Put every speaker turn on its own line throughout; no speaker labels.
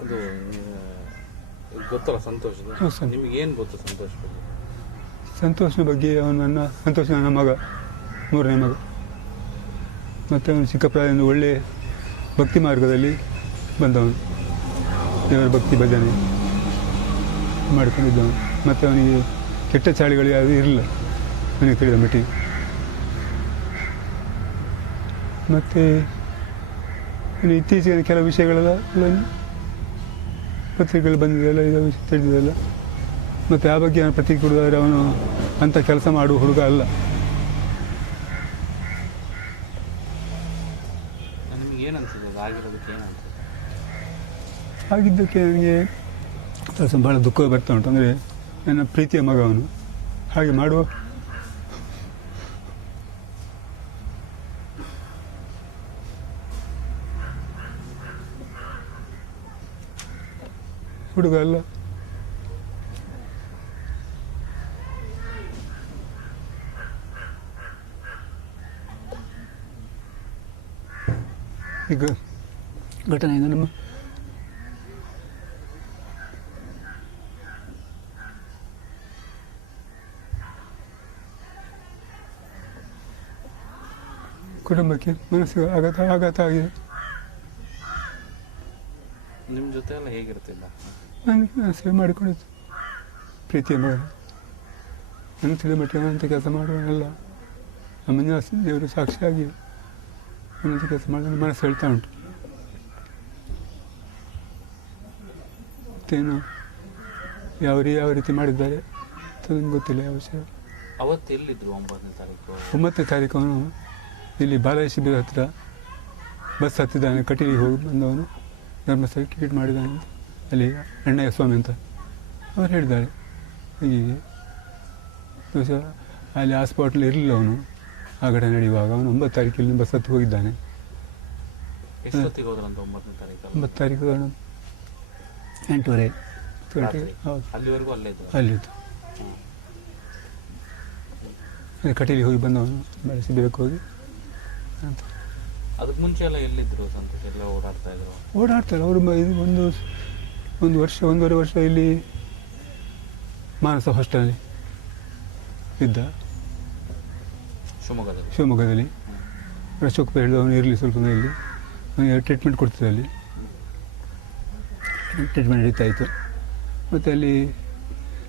ಅದು ಗೊತ್ತಲ್ಲ ಸಂತೋಷ
ಸರ್.
ನಿಮ್ಗೆ ಏನು ಗೊತ್ತು ಸಂತೋಷ ಬಗ್ಗೆ?
ಸಂತೋಷನ ಬಗ್ಗೆ ಅವನು ನನ್ನ ಸಂತೋಷ ನನ್ನ ಮಗ ಮೂರನೇ ಮಗ. ಮತ್ತು ಅವನು ಚಿಕ್ಕ ಪ್ರಾಯದಿಂದ ಒಳ್ಳೆ ಭಕ್ತಿ ಮಾರ್ಗದಲ್ಲಿ ಬಂದವನು. ದೇವರ ಭಕ್ತಿ ಭಜನೆ ಮಾಡ್ಕೊಂಡಿದ್ದವನು. ಮತ್ತು ಅವನಿಗೆ ಕೆಟ್ಟ ಚಾಳಿಗಳು ಯಾವುದೂ ಇರಲಿಲ್ಲ ನನಗೆ ತಿಳಿದ ಮಟ್ಟಿಗೆ. ಮತ್ತು ಇನ್ನು ಇತ್ತೀಚೆಗೆ ಕೆಲವು ವಿಷಯಗಳೆಲ್ಲ ಎಲ್ಲ ಪತ್ರಿಕೆಗಳು ಬಂದಿದೆಯಲ್ಲ ಇದು ತಿಳಿದಿದೆಯಲ್ಲ ಮತ್ತು ಆ ಬಗ್ಗೆ ಅವನು ಪ್ರತಿಕ್ರಿಯೆ ಕೊಡೋದಾದ್ರೆ ಅವನು ಅಂಥ ಕೆಲಸ ಮಾಡುವ ಹುಡುಗ ಅಲ್ಲ. ಆಗಿದ್ದಕ್ಕೆ ನನಗೆ ಭಾಳ ದುಃಖ ಬರ್ತಾ ಉಂಟು. ಅಂದರೆ ನನ್ನ ಪ್ರೀತಿಯ ಮಗ ಅವನು. ಹಾಗೆ ಮಾಡುವ ಹುಡುಗ ಅಲ್ಲ ಈಗ ಘಟನೆಯಿಂದ ನಮ್ಮ? ಕುಟುಂಬಕ್ಕೆ ಮನಸ್ಸಿಗೆ ಆಘಾತ ಆಘಾತ ಆಗಿದೆ.
ನಿಮ್ಮ ಜೊತೆ ಎಲ್ಲ ಹೇಗಿರ್ತಿಲ್ಲ?
ನನಗೆ ನಾನು ಸೇವೆ ಮಾಡಿಕೊಂಡಿದ್ದು. ಪ್ರೀತಿಯ ಮಗ ನನ್ನ ತಿಳಿದ ಮಟ್ಟಿಗೆ ಅಂತ ಕೆಲಸ ಮಾಡುವಲ್ಲ ನಮ್ಮನ್ನ ದೇವರು ಸಾಕ್ಷಿಯಾಗಿ ನನ್ನ ಕೆಲಸ ಮಾಡಿ ನನ್ನ ಮನಸ್ಸು ಹೇಳ್ತಾ ಉಂಟು. ಮತ್ತೇನು? ಯಾವ ರೀ ಯಾವ ರೀತಿ ಮಾಡಿದ್ದಾರೆ? ಅಂತ ನನಗೆ ಗೊತ್ತಿಲ್ಲ ಯಾವ ವಿಷಯ.
ಅವತ್ತು ಎಲ್ಲಿದ್ರು ಒಂಬತ್ತನೇ ತಾರೀಕು?
ಒಂಬತ್ತನೇ ತಾರೀಕು ಅವನು ಇಲ್ಲಿ ಬಾಲಯ ಶಿಬಿರ ಹತ್ತಿರ ಬಸ್ ಹತ್ತಿದ್ದಾನೆ. ಕಟೀಲಿಗೆ ಹೋಗಿ ಬಂದವನು. ಧರ್ಮಸ್ಥಳಕ್ಕೆ ಟಿಕೆಟ್ ಮಾಡಿದ್ದಾನೆ ಅಂತ. ಅಲ್ಲಿ ಅಣ್ಣಯ್ಯ ಸ್ವಾಮಿ ಅಂತ ಅವ್ರು ಹೇಳಿದ್ದಾರೆ. ಹೀಗೆ. ದಿವಸ ಅಲ್ಲಿ ಆ ಸ್ಪಾಟ್ಲಿ ಇರಲಿಲ್ಲ ಅವನು. ಆ ಘಟನೆ ನಡೆಯುವಾಗ ಅವನು ಒಂಬತ್ತು ತಾರೀಕಿಲ್ಲಿ ಬಸ್ ಹತ್ತಿ ಹೋಗಿದ್ದಾನೆ. ಒಂಬತ್ತು ತಾರೀಕು ಅವನು ಎಂಟೂವರೆ? ಹೌದು.
ಅಲ್ಲಿವರೆಗೂ ಅಲ್ಲೇ ಇತ್ತು
ಅಲ್ಲಿದ್ದು.
ಹ್ಮ್.
ಅಲ್ಲಿ ಕಟೀಲಿಗೆ ಹೋಗಿ ಬಂದವನು. ಬೆಳೆಸಿ ಶಿಬಿರಕ್ಕೆ ಹೋಗಿ. ಅಂತ.
ಅದಕ್ಕೆ ಮುಂಚೆ ಎಲ್ಲ ಎಲ್ಲಿದ್ದರು ಸಂತೋಷ? ಎಲ್ಲ ಓಡಾಡ್ತಾ ಇದ್ರು?
ಓಡಾಡ್ತಾರೆ. ಅವರು ಇದು ಒಂದು ಒಂದು ವರ್ಷ ಒಂದೂವರೆ ವರ್ಷ ಇಲ್ಲಿ ಮಾನಸ ಹಾಸ್ಟೆಲಲ್ಲಿ ಇದ್ದ.
ಶಿವಮೊಗ್ಗದಲ್ಲಿ.
ಶಿವಮೊಗ್ಗದಲ್ಲಿ. ಅಶೋಕ್ ಹೇಳಿದ ಅವನು ಇರಲಿ ಸ್ವಲ್ಪ ಇಲ್ಲಿ. ಅವನಿಗೆ ಟ್ರೀಟ್ಮೆಂಟ್ ಕೊಡ್ತಿದ್ದೆ ಅಲ್ಲಿ. ಟ್ರೀಟ್ಮೆಂಟ್ ನಡೀತಾ ಇತ್ತು. ಮತ್ತು ಅಲ್ಲಿ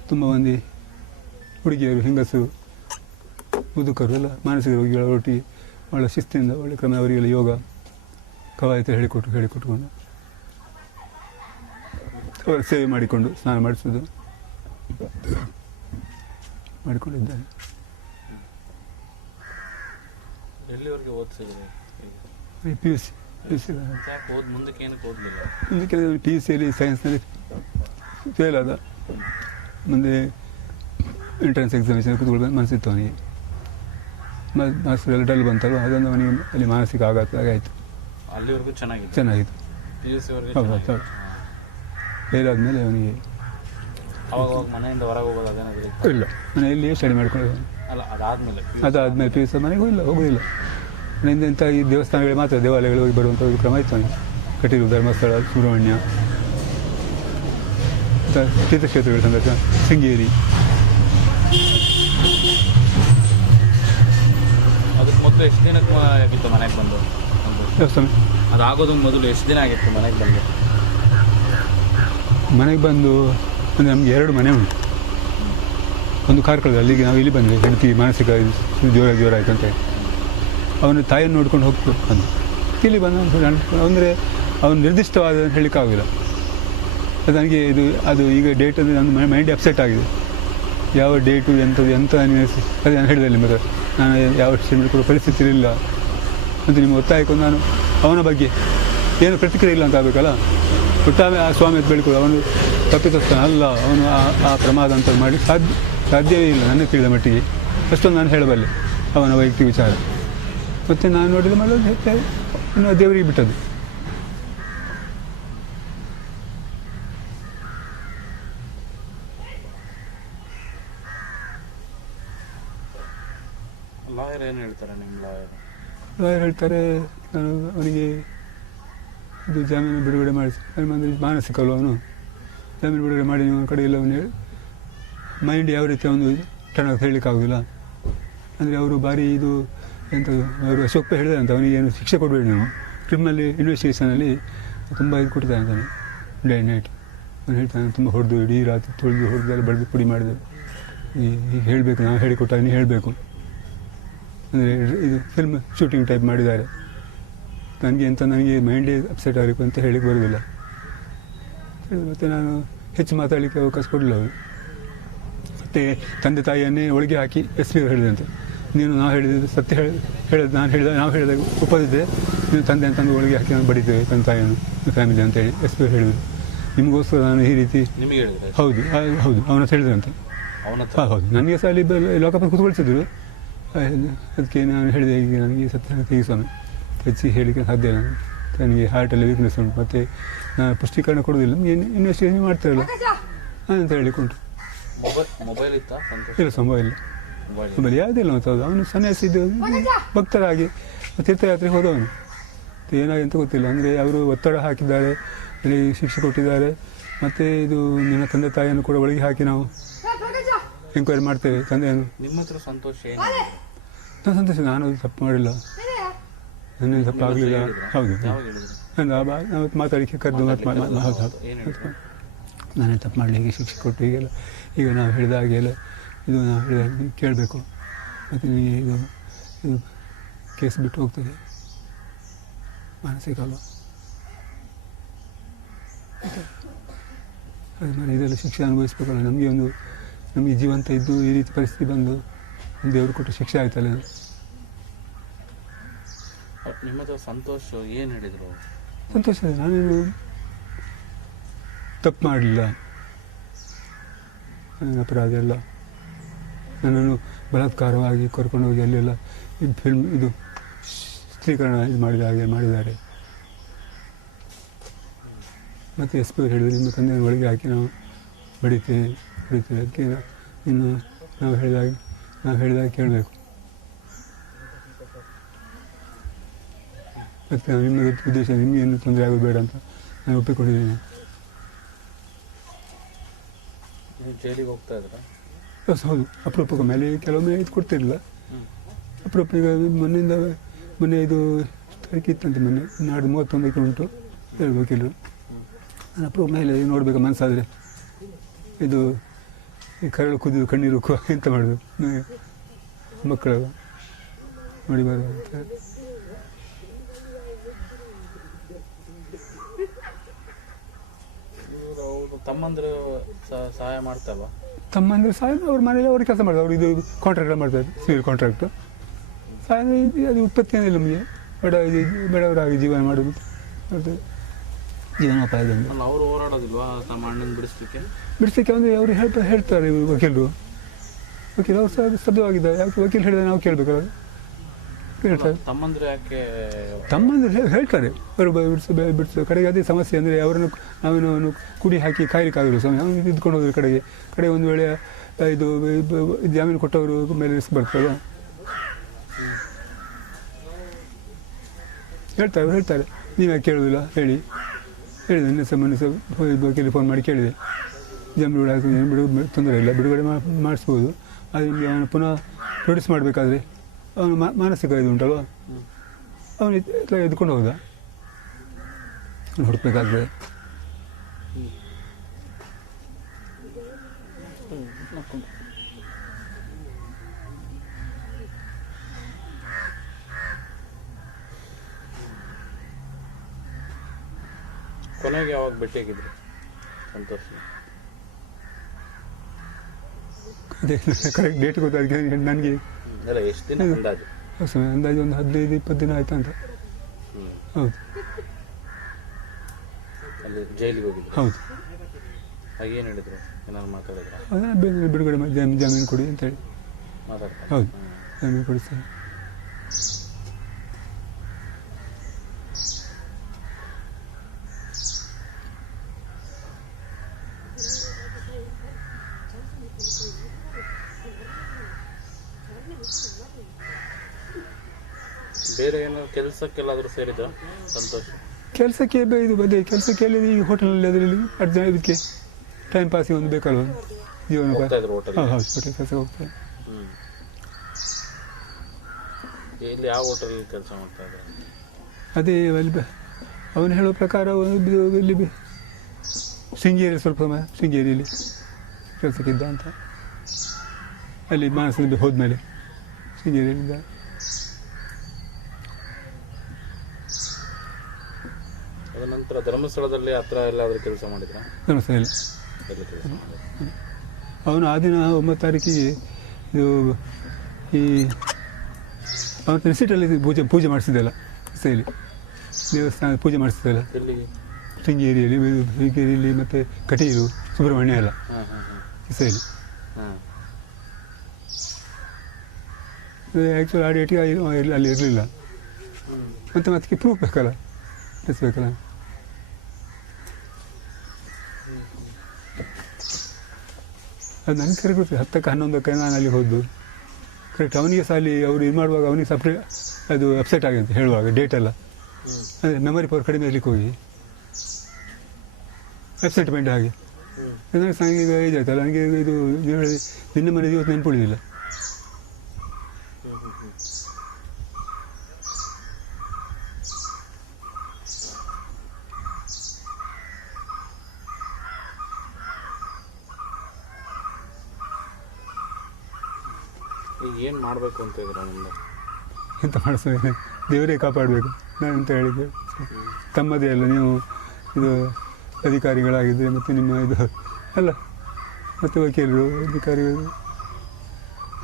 ತುಂಬ ಮಂದಿ ಹುಡುಗಿಯರು ಹೆಂಗಸು ಮುದುಕರು ಎಲ್ಲ ಮಾನಸಿಕ ರೋಗಿಗಳ ಒಟ್ಟಿಗೆ ಒಳ್ಳೆ ಶಿಸ್ತಿನಿಂದ ಒಳ್ಳೆ ಕ್ರಮ ಅವರಿಗೆಲ್ಲ ಯೋಗ ಕವಾಯತು ಹೇಳಿಕೊಟ್ಟು ಹೇಳಿಕೊಟ್ಕೊಂಡು ಅವರ ಸೇವೆ ಮಾಡಿಕೊಂಡು ಸ್ನಾನ ಮಾಡಿಸೋದು ಮಾಡಿಕೊಂಡಿದ್ದಾರೆ. P U C P U C
ಮುಂದಕ್ಕೆ
ಪಿ ಯು ಸಿಯಲ್ಲಿ ಸೈನ್ಸ್ನಲ್ಲಿ ಫೇಲ್ ಆದ. ಮುಂದೆ ಎಂಟ್ರೆನ್ಸ್ ಎಕ್ಸಾಮಿನೇಷನ್ ಕೂತ್ಕೊಳ್ಬೇಕು ಮನಸ್ಸಿತ್ತು ಅವನಿಗೆ. ಮಾರ್ಕ್ಸ್ ಎಲ್ಲ ಡಲ್ ಬಂತಲ್ವ? ಅದೊಂದು ಅವನಿಗೆ ಅಲ್ಲಿ ಮಾನಸಿಕ ಆಘಾತ ಆಯಿತು.
ಅಲ್ಲಿವರೆಗೂ ಚೆನ್ನಾಗಿತ್ತು
ಚೆನ್ನಾಗಿತ್ತು ಹೌದು, ಹೌದು. ಫೇಲ್ ಆದಮೇಲೆ ಅವನಿಗೆ
ಅವಾಗ ಮನೆಯಿಂದ ಹೊರಗೆ ಹೋಗೋದು ಅದೇನಾದ್ರು ಇತ್ತು?
ಇಲ್ಲ. ಮನೆಯಲ್ಲಿ ಸ್ಟಡಿ ಮಾಡ್ಕೊಂಡು
ಅಲ್ಲ ಅದಾದ್ಮೇಲೆ
ಅದಾದಮೇಲೆ ಪಿ ಯು ಸಿ ಮನೆಗೆ ಹೋಗಿಲ್ಲ ಹೋಗೋದಿಲ್ಲ. ಮನೆಯಿಂದ ಇಂಥ ಈ ದೇವಸ್ಥಾನಗಳಿಗೆ ಮಾತ್ರ ದೇವಾಲಯಗಳು ಹೋಗಿ ಬರುವಂಥ ಒಂದು ಕ್ರಮ ಇತ್ತು ಅವನಿಗೆ. ಕಟೀಲು ಧರ್ಮಸ್ಥಳ ಸುಬ್ರಹ್ಮಣ್ಯ ತೀರ್ಥಕ್ಷೇತ್ರಗಳ ಸಂದರ್ಶನ ಶೃಂಗೇರಿ.
ಅದಕ್ಕೆ ಮೊದಲು ಎಷ್ಟು ದಿನಕ್ಕೆ ಆಗಿತ್ತು ಮನೆಗೆ ಬಂದು?
ದೇವಸ್ಥಾನ.
ಅದಾಗೋದು ಮೊದಲು ಎಷ್ಟು ದಿನ ಆಗಿತ್ತು ಮನೆಗೆ ಬಂದು?
ಮನೆಗೆ ಬಂದು, ಅಂದರೆ ನಮಗೆ ಎರಡು ಮನೆ ಉಂಟು. ಒಂದು ಕಾರ್ಕಳದಲ್ಲಿ, ಅಲ್ಲಿಗೆ ನಾವು ಇಲ್ಲಿ ಬಂದ್ವಿ, ಹೆಂಡತಿ ಮಾನಸಿಕ ಜೋರ ಜೋರ ಆಯ್ತು ಅಂತ ಹೇಳಿ. ಅವನ ತಾಯಿಯನ್ನು ನೋಡ್ಕೊಂಡು ಹೋಗ್ತು ಇಲ್ಲಿ ಬಂದು ಅಂದರೆ ಅವನು ನಿರ್ದಿಷ್ಟವಾದ ಹೇಳಲಿಕ್ಕಾಗಿಲ್ಲ ಅದು ನನಗೆ ಇದು, ಅದು ಈಗ ಡೇಟ್ ಅಂದರೆ ನನ್ನ ಮೈಂಡ್ ಅಪ್ಸೆಟ್ ಆಗಿದೆ. ಯಾವ ಡೇಟು ಎಂಥದ್ದು ಎಂತ ಅದೇ ನಾನು ಹೇಳಿದೆ ನಿಮ್ಮ ನಾನು ಯಾವ ಸ್ಟೇಟ್ಮೆಂಟ್ ಕೂಡ ಪರಿಸ್ಥಿತಿ ಇಲ್ಲ ಅಂತ ನಿಮ್ಮ ಒತ್ತಾಯಕೊಂಡು ನಾನು ಅವನ ಬಗ್ಗೆ ಏನು ಪ್ರತಿಕ್ರಿಯೆ ಇಲ್ಲ ಅಂತ ಆಗಬೇಕಲ್ಲ? ಒಟ್ಟಾರೆ ಆ ಸ್ವಾಮಿ ಬೆಳ್ಕೊಳ್ಳೋ ಅವನು ತಪ್ಪಿತಸ್ಥನ ಅಲ್ಲ ಅವನು ಆ- ಆ ಪ್ರಮಾದ ಅಂತ ಮಾಡಿ ಸಾಧ್ಯ ಸಾಧ್ಯವೇ ಇಲ್ಲ ನನಗೆ ತಿಳಿದ ಮಟ್ಟಿಗೆ. ಅಷ್ಟೊಂದು ನಾನು ಹೇಳಬಲ್ಲೆ ಅವನ ವೈಯಕ್ತಿಕ ವಿಚಾರ. ಮತ್ತು ನಾನು ನೋಡಿದ ಮೇಲೆ ಇನ್ನು ದೇವರಿಗೆ ಬಿಟ್ಟದ್ದು.
ಲಾಯರ್ ಏನು ಹೇಳ್ತಾರೆ ನಿಮ್ಮ ಲಾಯರ್?
ಲಾಯರ್ ಹೇಳ್ತಾರೆ ನಾನು ಅವನಿಗೆ ಇದು ಜಾಮೀನು ಬಿಡುಗಡೆ ಮಾಡಿಸಿ. ಅಂದರೆ ಮಾನಸಿಕ ಲೋನು ಜಾಮೀನು ಬಿಡುಗಡೆ ಮಾಡಿ, ನೀವು ಕಡೆ ಇಲ್ಲ ಹೇಳಿ ಮೈಂಡ್ ಯಾವ ರೀತಿ ಒಂದು ಚೆನ್ನಾಗಿ ಹೇಳಲಿಕ್ಕಾಗೋದಿಲ್ಲ. ಅಂದರೆ ಅವರು ಭಾರಿ ಇದು ಎಂತ ಅವರು ಅಶೋಕ್ ಹೇಳಿದೆ ಅಂತ, ಅವನಿಗೆ ಏನು ಶಿಕ್ಷೆ ಕೊಡಬೇಡಿ ನೀವು. ಕ್ರಿಮಿನಲ್ ಇನ್ವೆಸ್ಟಿಗೇಷನಲ್ಲಿ ತುಂಬ ಇದು ಕೊಡ್ತಾನೆ ಅಂತಾನೆ. ಡೇ ನೈಟ್ ಅವನು ಹೇಳ್ತಾನೆ, ತುಂಬ ಹೊಡೆದು ಇಡೀ ರಾತ್ರಿ ತೊಳೆದು ಹೊಡೆದೆಲ್ಲ ಬಡ್ದು ಪುಡಿ ಮಾಡಿದೆ. ಈ ಹೇಳಬೇಕು ನಾವು ಹೇಳಿಕೊಟ್ಟಾಗ ಹೇಳಬೇಕು. ಅಂದರೆ ಇದು ಫಿಲ್ಮ್ ಶೂಟಿಂಗ್ ಟೈಪ್ ಮಾಡಿದ್ದಾರೆ. ನನಗೆ ಅಂತ ನನಗೆ ಮೈಂಡೇ ಅಪ್ಸೆಟ್ ಆಗಬೇಕು ಅಂತ ಹೇಳಿಕ್ಕೆ ಬರೋದಿಲ್ಲ ಮತ್ತು ನಾನು ಹೆಚ್ಚು ಮಾತಾಡಲಿಕ್ಕೆ ಅವಕಾಶ ಕೊಡಲಿಲ್ಲ ಅವರು ಮತ್ತು ತಂದೆ ತಾಯಿಯನ್ನೇ ಒಳಗೆ ಹಾಕಿ ಎಸ್ ಪಿ ಹೇಳಿದಂತೆ. ನೀನು ನಾವು ಹೇಳಿದ ಸತ್ಯ ಹೇಳಿ ಹೇಳಿದ ನಾನು ಹೇಳಿದ ನಾವು ಹೇಳಿದಾಗ ಒಪ್ಪದಿದ್ದೆ. ನೀನು ತಂದೆ ಅಂತಂದು ಒಳಗೆ ಹಾಕಿ ನಾನು ಬಡಿದ್ದೇವೆ ತಂದೆ ತಾಯಿಯನ್ನು ಫ್ಯಾಮಿಲಿ ಅಂತೇಳಿ ಎಸ್ ಪಿ ಹೇಳಿದರು. ನಿಮಗೋಸ್ಕರ ನಾನು ಈ ರೀತಿ ಹೌದು ಹೌದು ಅವನ ಹೇಳಿದ್ರಂತೆ. ಹಾಂ ಹೌದು. ನನಗೆ ಸಹ ಅಲ್ಲಿ ಲೋಕಪ್ಪ ಕೂತ್ಕೊಳ್ತಿದ್ರು ಅದಕ್ಕೆ ನಾನು ಹೇಳಿದೆ ಈಗ ನನಗೆ ಸತ್ಯ ತೆಗಿಸೋಣ. ಹೆಚ್ಚಿ ಹೇಳಲಿಕ್ಕೆ ಸಾಧ್ಯ ಇಲ್ಲ. ನನಗೆ ಹಾರ್ಟಲ್ಲಿ ವೀಕ್ನೆಸ್ ಉಂಟು. ಮತ್ತು ನಾನು ಪುಷ್ಟೀಕರಣ ಕೊಡೋದಿಲ್ಲ ಏನು ಇನ್ವೆಸ್ಟಿಗೇಷನ್ ಮಾಡ್ತಾರಲ್ಲ ಅಂತ ಹೇಳಿಕೊಂಡು.
ಮೊಬೈಲ್ ಮೊಬೈಲ್ ಇತ್ತಾ? ಸಂತೋಷ್.
ಇಲ್ಲ ಸಂಭವ ಇಲ್ಲ.
ಮೊಬೈಲ್
ಯಾವುದಿಲ್ಲ ಮತ್ತು ಅದು. ಅವನು ಸನ್ಯಾಸಿ ಇದ್ದು ಭಕ್ತರಾಗಿ ತೀರ್ಥಯಾತ್ರೆಗೆ ಹೋದವನು. ಏನಾಗಿ ಅಂತ ಗೊತ್ತಿಲ್ಲ. ಅಂದರೆ ಅವರು ಒತ್ತಡ ಹಾಕಿದ್ದಾರೆ. ಇಲ್ಲಿ ಶಿಕ್ಷೆ ಕೊಟ್ಟಿದ್ದಾರೆ. ಮತ್ತು ಇದು ನಿನ್ನ ತಂದೆ ತಾಯಿಯನ್ನು ಕೂಡ ಒಳಗೆ ಹಾಕಿ ನಾವು ಎಂಕ್ವೈರಿ ಮಾಡ್ತೇವೆ ತಂದೆಯನ್ನು.
ನಿಮ್ಮ ಹತ್ರ ಸಂತೋಷ ಏನು
ನಾನು ಸಂತೋಷ ನಾನು ತಪ್ಪು ಮಾಡಿಲ್ಲ. ನನ್ನ ಸ್ವಲ್ಪ ಆಗಲಿಲ್ಲ ಹೌದು. ನಾನು ಮಾತಾಡಲಿಕ್ಕೆ ಕರೆದು ಮಾತು ಹೌದು ಹೌದು ನಾನೇ ತಪ್ಪು ಮಾಡಲಿ ಹೀಗೆ ಶಿಕ್ಷೆ ಕೊಟ್ಟು ಹೀಗೆಲ್ಲ ಈಗ ನಾವು ಹೇಳಿದ ಹಾಗೆಲ್ಲ ಇದು ನಾವು ಹೇಳಿದ ಹಾಗೆ ಕೇಳಬೇಕು. ಮತ್ತು ನೀವು ಇದು ಇದು ಕೇಸ್ ಬಿಟ್ಟು ಹೋಗ್ತದೆ. ಮಾನಸಿಕ ಅಲ್ವ? ಅದು ಮೇಲೆ ಇದೆಲ್ಲ ಶಿಕ್ಷೆ ಅನುಭವಿಸ್ಬೇಕಲ್ಲ. ನಮಗೆ ಒಂದು ನಮಗೆ ಜೀವಂತ ಇದ್ದು ಈ ರೀತಿ ಪರಿಸ್ಥಿತಿ ಬಂದು ದೇವರು ಕೊಟ್ಟು ಶಿಕ್ಷೆ ಆಯ್ತಲ್ಲ.
ಅವ್ರು ನಿಮ್ಮ ಏನು ಹೇಳಿದ್ರು?
ಸಂತೋಷ ನಾನು ತಪ್ಪು ಮಾಡಲಿಲ್ಲ. ನನ್ನ ಅಪರಾಧ ಎಲ್ಲ ನನ್ನನ್ನು ಬಲಾತ್ಕಾರವಾಗಿ ಕರ್ಕೊಂಡು ಹೋಗಿ ಅಲ್ಲೆಲ್ಲ ಈ ಫಿಲ್ಮ್ ಇದು ಚಿತ್ರೀಕರಣ ಇದು ಮಾಡಿದ ಹಾಗೆ ಮಾಡಿದ್ದಾರೆ. ಮತ್ತು ಎಸ್ ಪಿ ಹೇಳಿದ್ರು, ನಿಮ್ಮ ತಂದೆಯನ್ನು ಒಳಗೆ ಹಾಕಿ ನಾವು ಬಡಿತೇವೆ ಬಡಿತೇವೆ. ಅದಕ್ಕೆ ಇನ್ನು ನಾವು ಹೇಳಿದಾಗ ನಾವು ಹೇಳಿದಾಗ ಕೇಳಬೇಕು. ಮತ್ತು ನಿಮ್ಮ ಉದ್ದೇಶ ನಿಮಗೆ ಏನು ತೊಂದರೆ ಆಗೋದು ಬೇಡ ಅಂತ ನಾನು ಒಪ್ಪಿಕೊಂಡಿದ್ದೀನಿ.
ಜೈಲಿಗೆ ಹೋಗ್ತಾ ಇದ್ರ
ಹೌದು. ಅಪರೂಪಕ್ಕೆ ಮೇಲೆ ಕೆಲವೊಮ್ಮೆ ಇದು ಕೊಡ್ತಿರಲಿಲ್ಲ. ಅಪರೂಪ ಈಗ ಮೊನ್ನೆಯಿಂದ ಮೊನ್ನೆ ಇದು ತಾರೀಕು ಇತ್ತಂತೆ ಮೊನ್ನೆ. ನಾಡು ಮೂವತ್ತೊಂಬತ್ತು ಉಂಟು. ಹೇಳ್ಬೇಕಿಲ್ಲ ನಾನು ಅಪರೂಪ ಮೇಲೆ ನೋಡಬೇಕು ಮನಸ್ಸಾದರೆ. ಇದು ಈ ಕರಳು ಕುದಿದು ಕಣ್ಣೀರು ಕು ಎಂತ ಮಾಡೋದು? ಮಕ್ಕಳು ನೋಡಿ ಬರೋದು ಅಂತ
ಇವ್ರು ಅವ್ರು ತಮ್ಮಂದ್ರು ಸಹಾಯ ಮಾಡ್ತಲ್ವಾ?
ತಮ್ಮಂದ್ರೆ ಸಹಾಯ ಅವ್ರ ಮನೇಲಿ ಅವ್ರಿಗೆ ಕೆಲಸ ಮಾಡ್ತಾರೆ. ಅವ್ರು ಇದು ಕಾಂಟ್ರಾಕ್ಟ್ ಮಾಡ್ತಾರೆ ಸಿವಿಲ್ ಕಾಂಟ್ರಾಕ್ಟ್ ಸಹಾಯ ಅದು ಉತ್ಪತ್ತಿ ಏನಿಲ್ಲ ನಮಗೆ. ಬಡ ಬಡವರಾಗಿ ಜೀವನ ಮಾಡೋದು ಜೀವನೋಪಾಯದಿಂದ
ಅವರು ಹೋರಾಡೋದಿಲ್ವಾ ತಮ್ಮ ಅಣ್ಣನ ಬಿಡಿಸ್ಲಿಕ್ಕೆ?
ಬಿಡಿಸ್ಲಿಕ್ಕೆ ಅಂದರೆ ಅವರು ಹೇಳ್ತಾರೆ ಹೇಳ್ತಾರೆ ವಕೀಲರು. ವಕೀಲ ಅವ್ರು ಸಹ ಸಭ್ಯವಾಗಿದ್ದಾರೆ ಯಾಕೆ ವಕೀಲ ಹೇಳಿದ್ರೆ ನಾವು ಕೇಳಬೇಕಲ್ಲ ಹೇಳ್ತಾರೆ
ತಮ್ಮಂದ್ರೆ ಯಾಕೆ
ತಮ್ಮಂದ್ರೆ ಹೇಳ್ತಾರೆ. ಅವರು ಬಿಡಿಸು ಬಿಡಿಸು ಕಡೆಗೆ ಅದೇ ಸಮಸ್ಯೆ ಅಂದರೆ ಅವರನ್ನು ನಾವೇನು ಅವನು ಕುಡಿ ಹಾಕಿ ಕಾಯ್ಲಿಕ್ಕಾಗಲ್ಲ ಸ್ವಾಮಿ. ಅವನು ಇದ್ಕೊಂಡು ಹೋದ್ರೆ ಕಡೆಗೆ. ಕಡೆ ಒಂದು ವೇಳೆ ಇದು ಜಾಮೀನು ಕೊಟ್ಟವರು ಮೇಲೆ ರಿಸ್ಕ್ ಬರ್ತಲ್ಲ ಹೇಳ್ತಾರೆ ಅವ್ರು ಹೇಳ್ತಾರೆ. ನೀವೇ ಕೇಳೋದಿಲ್ಲ? ಹೇಳಿ. ಹೇಳಿದೆ ನಿನ್ನೆ ಸಹ ಫೋನ್ ಮಾಡಿ ಕೇಳಿದೆ. ಜಮೀನು ಬಿಡು ತೊಂದರೆ ಇಲ್ಲ. ಬಿಡುಗಡೆ ಮಾಡಿಸ್ಬೋದು. ಅದು ನಿಮಗೆ ಅವನು ಪುನಃ ಪ್ರೊಡ್ಯೂಸ್ ಮಾಡಬೇಕಾದ್ರೆ ಅವನು ಮಾನಸಿಕ ಇದು ಉಂಟಲ್ವ? ಅವನು ಎಲ್ಲ ಎದ್ಕೊಂಡು ಹೋದ. ಹುಡುಕ್ಬೇಕಾಗ್ತದೆ
ಕೊನೆಗೆ ಯಾವಾಗ ಭೇಟಿಯಾಗಿದ್ರಿ ಸಂತೋಷ.
ಅದೇ ಕರೆಕ್ಟ್ ಡೇಟ್ ಗೊತ್ತಾಗಿದೆ ನನಗೆ
ಅಲ್ಲ ಎಷ್ಟು ದಿನ ಅಂದಾಜು
ಸರ್ ಅಂದಾಜು ಒಂದು ಹದಿನೈದು ಇಪ್ಪತ್ತು ದಿನ ಆಯ್ತಾ ಅಂತ. ಹೌದು.
ಅಲ್ಲಿ ಜೈಲಿಗೆ ಹೋಗಿದ್ರು?
ಹೌದು.
ಆಗ ಏನು ಹೇಳಿದ್ರು? ಏನಾದ್ರು ಮಾತಾಡಿದ್ರು?
ಅದನ್ನ ಬೇಗ ಬಿಡುಗಡೆ ಮಾಡಿ ಜಾಮೀನು ಕೊಡಿ ಅಂತೇಳಿ
ಮಾತಾಡ್ತಾರೆ
ಹೌದು. ಜಾಮೀನು ಕೊಡಿ
ಬೇರೆ ಏನು ಕೆಲಸಕ್ಕೆಲ್ಲಾದ್ರೂ ಸೇರಿದ ಸಂತೋಷ್.
ಕೆಲಸಕ್ಕೆ ಇದು ಬಂದೆ ಕೆಲಸಕ್ಕೆ ಎಲ್ಲಿದೆ? ಈ ಹೋಟೆಲಲ್ಲಿ ಅದರಲ್ಲಿ ಅರ್ಜೆಂಟ್ ಇದಕ್ಕೆ ಟೈಮ್ ಪಾಸಿಗೆ ಒಂದು ಬೇಕಲ್ವ? ಜೀವನ ಹಾಂ ಹೌದು ಕೆಲಸ ಹೋಗ್ತಾರೆ
ಇಲ್ಲಿ ಯಾವ ಹೋಟೆಲ್ ಕೆಲಸ ಮಾಡ್ತಾ ಇದ್ದಾರೆ
ಅದೇ ಅಲ್ಲಿ ಅವನು ಹೇಳೋ ಪ್ರಕಾರ ಒಂದು ಇಲ್ಲಿ ಶೃಂಗೇರಿ ಸ್ವಲ್ಪ ಸಮಯ ಶೃಂಗೇರಿಯಲ್ಲಿ ಕೆಲಸಕ್ಕಿದ್ದ ಅಂತ. ಅಲ್ಲಿ ಮಾನಸದಲ್ಲಿ ಹೋದ್ಮೇಲೆ ಶೃಂಗೇರಿಯಲ್ಲಿದ್ದ
ಅದ ನಂತರ ಧರ್ಮಸ್ಥಳದಲ್ಲಿ ಹತ್ರ ಎಲ್ಲಾದರೂ ಕೆಲಸ ಮಾಡಿದ್ರ? ಎಲ್ಲಿ ಕೆಲಸ
ಅವನು ಆ ದಿನ ಒಂಬತ್ತು ತಾರೀಕಿಗೆ ಇದು ಈ ಅವನ ರಿಸೀಟಲ್ಲಿ ಪೂಜೆ ಪೂಜೆ ಮಾಡಿಸಿದ್ದಲ್ಲ ಸೈಲಿ. ದೇವಸ್ಥಾನ ಪೂಜೆ ಮಾಡಿಸಿದ್ದಲ್ಲ. ಶೃಂಗೇರಿಯಲ್ಲಿ ಶೃಂಗೇರಿಯಲ್ಲಿ ಮತ್ತು ಕಟೀಲು ಸುಬ್ರಹ್ಮಣ್ಯ ಎಲ್ಲ
ಹಾ ಹಾಂ ಹಾ.
ಇಸಲಿ
ಹಾ.
ಆ್ಯಕ್ಚುಲಿ ಆ ಡೇಟಿಗೆ ಅಲ್ಲಿ ಇರಲಿಲ್ಲ.
ಮತ್ತೆ
ಮತ್ತು ಅದಕ್ಕೆ ಪ್ರೂಫ್ ಬೇಕಲ್ಲ? ಬೇಕಲ್ಲ? ಅದು ನನಗೆ ಸರಿ ಗೊತ್ತಿಲ್ಲ. ಹತ್ತಕ್ಕೆ ಹನ್ನೊಂದಕ್ಕೆ ನಾನು ಅಲ್ಲಿ ಹೋದ್ದು. ಕರೆಕ್ಟ್ ಅವನಿಗೆ ಸಹ ಅಲ್ಲಿ ಅವರು ಇದು ಮಾಡುವಾಗ ಅವನಿಗೆ ಸಪ್ರೇ ಅದು ಅಪ್ಸೆಟ್ ಆಗಿದೆ ಹೇಳುವಾಗ ಡೇಟ್ ಎಲ್ಲ.
ಹ್ಮ್.
ಅಂದರೆ ಮೆಮೊರಿ ಪವರ್ ಕಡಿಮೆ ಇರಲಿಕ್ಕೆ ಹೋಗಿ. ಅಪ್ಸೆಟ್ಮೆಂಟ್ ಹಾಗೆ ನನಗೆ ಈಗ ಏಜ್ ನನಗೆ ಇದು ನಿನ್ನೆ ಮನೆ ಇವತ್ತು ನೆನ್ಪುಳಿದಿಲ್ಲ.
ಈಗ ಏನು ಮಾಡಬೇಕು ಅಂತ ಇದ್ರ ಮುಂದೆ
ಎಂತ ಮಾಡಿಸ್ತೇನೆ ದೇವರೇ ಕಾಪಾಡಬೇಕು ನಾನು ಅಂತ ಹೇಳಿದ್ದೆ. ತಮ್ಮದೇ ಅಲ್ಲ ನೀವು ಇದು ಅಧಿಕಾರಿಗಳಾಗಿದ್ದರೆ ಮತ್ತು ನಿಮ್ಮ ಇದು ಅಲ್ಲ ಮತ್ತು ವಕೀಲರು ಅಧಿಕಾರಿಗಳು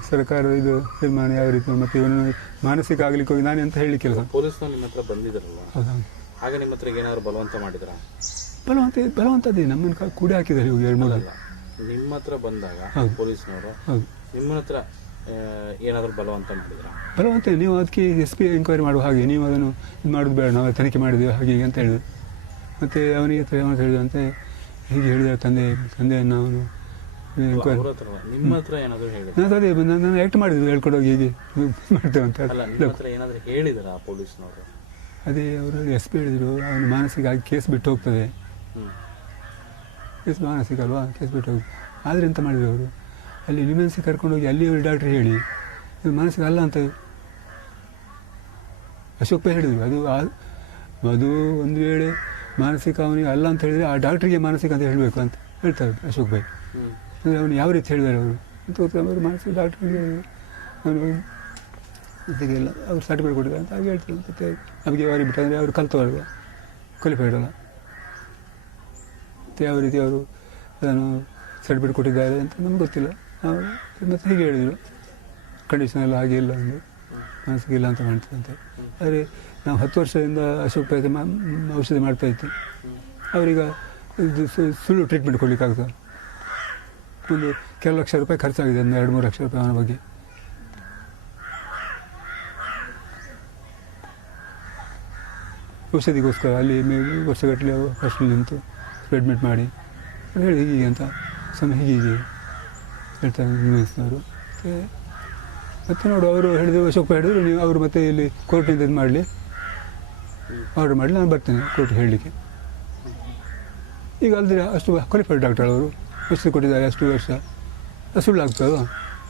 ಸರ್ಕಾರದ ಇದು ನಿರ್ಮಾಣ ಯಾವ ರೀತಿ ಮತ್ತು ಇವನು ಮಾನಸಿಕ ಆಗಲಿಕ್ಕೆ ಹೋಗಿ ನಾನು ಎಂತ ಹೇಳಿ ಕೆಲಸ.
ಪೊಲೀಸ್ನವ್ರು ನಿಮ್ಮ ಹತ್ರ ಬಂದಿದ್ರಲ್ಲ
ಹೌದಾ?
ಆಗ ನಿಮ್ಮ ಹತ್ರ ಏನಾದ್ರು ಬಲವಂತ ಮಾಡಿದ್ರ?
ಬಲವಂತ ಬಲವಂತದೇ ನಮ್ಮನ್ನು ಕಾ- ಕೂಡಿ ಹಾಕಿದ್ದಾರೆ ಇವಾಗ ಎರಡು ಮೂರು.
ನಿಮ್ಮ ಹತ್ರ ಬಂದಾಗ. ಪೊಲೀಸ್ನವರು ನಿಮ್ಮ ಹತ್ರ ಏನಾದ್ರು ಬಲವಂತ ಮಾಡಿದ್ರ?
ಬಲವಂತ ನೀವು ಅದಕ್ಕೆ ಎಸ್ ಪಿ ಎಂಕ್ವೈರಿ ಮಾಡುವ ಹಾಗೆ. ನೀವು ಅದನ್ನು ಇದು ಮಾಡೋದು ಬೇಡ. ನಾವು ತನಿಖೆ ಮಾಡಿದ್ದೇವೆ ಹಾಗೆ ಹೀಗೆ ಅಂತ ಹೇಳಿದ್ರು. ಮತ್ತು ಅವನಿಗೆ ಹತ್ರ ಏನು ಹೇಳಿದಂತೆ ಹೀಗೆ ಹೇಳಿದ ತಂದೆ ತಂದೆಯನ್ನು ಅವನು ಎಂಕ್ವೈರಿ
ನಿಮ್ಮ ಹತ್ರ ಏನಾದರೂ ಹೇಳಿದ್ರ?
ನಾನು ಅದೇ ನಾನು ಆ್ಯಕ್ಟ್ ಮಾಡಿದ್ದು ಹೇಳ್ಕೊಂಡು ಹೋಗಿ ಮಾಡ್ತೇವೆ ಅಂತ.
ಏನಾದ್ರು ಹೇಳಿದ್ರ ಆ ಪೊಲೀಸ್ನವರು?
ಅದೇ ಅವರು ಎಸ್ ಪಿ ಹೇಳಿದರು. ಅವನು ಮಾನಸಿಕ ಆಗಿ ಕೇಸ್ ಬಿಟ್ಟು ಹೋಗ್ತದೆ. ಕೇಸ್ ಮಾನಸಿಕ ಅಲ್ವಾ? ಕೇಸ್ ಬಿಟ್ಟು ಹೋಗಿ ಆದರೆ ಎಂತ ಮಾಡಿದ್ರು ಅವರು? ಅಲ್ಲಿ ನಿಮೆನ್ಸಿ ಕರ್ಕೊಂಡೋಗಿ ಅಲ್ಲಿ ಅವರು ಡಾಕ್ಟ್ರ್ ಹೇಳಿ ಇದು ಮನಸ್ಸಿಗೆ ಅಲ್ಲ ಅಂತ ಅಶೋಕ್ ಪೈ ಹೇಳಿದರು. ಅದು ಅದು ಒಂದು ವೇಳೆ ಮಾನಸಿಕ ಅವನಿಗೆ ಅಲ್ಲ ಅಂತ ಹೇಳಿದರೆ ಆ ಡಾಕ್ಟ್ರಿಗೆ ಮಾನಸಿಕ ಅಂತ ಹೇಳಬೇಕು ಅಂತ ಹೇಳ್ತಾರೆ ಅಶೋಕ್ ಭಾಯ್ ಅಂದರೆ ಅವನು ಯಾವ ರೀತಿ ಹೇಳಿದ್ದಾರೆ ಅವರು? ಅಂತ ಗೊತ್ತಾಗ ಮಾನಸಿಕ ಡಾಕ್ಟ್ರಿಗೆ ಅವನು ಇದಕ್ಕೆಲ್ಲ ಅವ್ರು ಸರ್ಟಿಫಿಕೇಟ್ ಕೊಟ್ಟಿದ್ದಾರೆ ಅಂತ ಹಾಗೆ ಹೇಳ್ತಾರೆ. ಮತ್ತೆ ಅವರಿಗೆ ಬಿಟ್ಟು ಅಂದರೆ ಅವರು ಕಲ್ತವಲ್ಲ ಕ್ವಾಲಿಫೈಡ್ ಅಲ್ಲ. ಮತ್ತು ಯಾವ ರೀತಿ ಅವರು ಅದನ್ನು ಸರ್ಟಿಫಿಕೇಟ್ ಕೊಟ್ಟಿದ್ದಾರೆ ಅಂತ ನಮ್ಗೆ ಗೊತ್ತಿಲ್ಲ. ಮತ್ತೆ ಹೀಗೆ ಹೇಳಿದರು. ಕಂಡೀಷನ್ ಎಲ್ಲ ಹಾಗೆ ಇಲ್ಲ ಅಂದರು. ಮನಸ್ಸಿಗೆ ಇಲ್ಲ ಅಂತ ಕಾಣ್ತದಂತೆ. ಆದರೆ ನಾವು ಹತ್ತು ವರ್ಷದಿಂದ ಅಶೋಕ್ ಪೈತೆ ಔಷಧಿ ಮಾಡ್ತಾ ಇತ್ತು ಅವರೀಗ ಇದು ಸುಳ್ಳು ಟ್ರೀಟ್ಮೆಂಟ್ ಕೊಡಲಿಕ್ಕಾಗ್ತದೆ ಒಂದು ಕೆಲವು ಲಕ್ಷ ರೂಪಾಯಿ ಖರ್ಚಾಗಿದೆ, ಒಂದು ಎರಡು ಮೂರು ಲಕ್ಷ ರೂಪಾಯಿ ಅವನ ಬಗ್ಗೆ. ಔಷಧಿಗೋಸ್ಕರ ಅಲ್ಲಿ ವರ್ಷಗಟ್ಟಲೆ ಹಾಸ್ಟೆಲ್ ನಿಂತು ಅಡ್ಮಿಟ್ ಮಾಡಿ. ಹೇಳಿ ಹೀಗೆ ಅಂತ. ಸಮಯ ಹೀಗೆ. ಹೇಳ್ತಾರೆ ನಿರ್ವಹಿಸಿದವರು ಮತ್ತೆ ನೋಡು, ಅವರು ಹೇಳಿದ್ರು ಅಶೋಕ್ ಹೇಳಿದ್ರು, ನೀವು ಅವರು ಮತ್ತೆ ಇಲ್ಲಿ ಕೋರ್ಟಿಂದ ಇದು ಮಾಡಲಿ. ಆರ್ಡರ್ ಮಾಡಲಿ, ನಾನು ಬರ್ತೇನೆ ಕೋರ್ಟ್ ಹೇಳಲಿಕ್ಕೆ. ಈಗ ಅಲ್ಲದೆ ಅಷ್ಟು ಕ್ವಾಲಿಫೈಡ್ ಡಾಕ್ಟರ್ ಅವರು ಹೆಸರು ಕೊಟ್ಟಿದ್ದಾರೆ, ಅಷ್ಟು ವರ್ಷ? ಸುಳ್ಳಾಗ್ತದೋ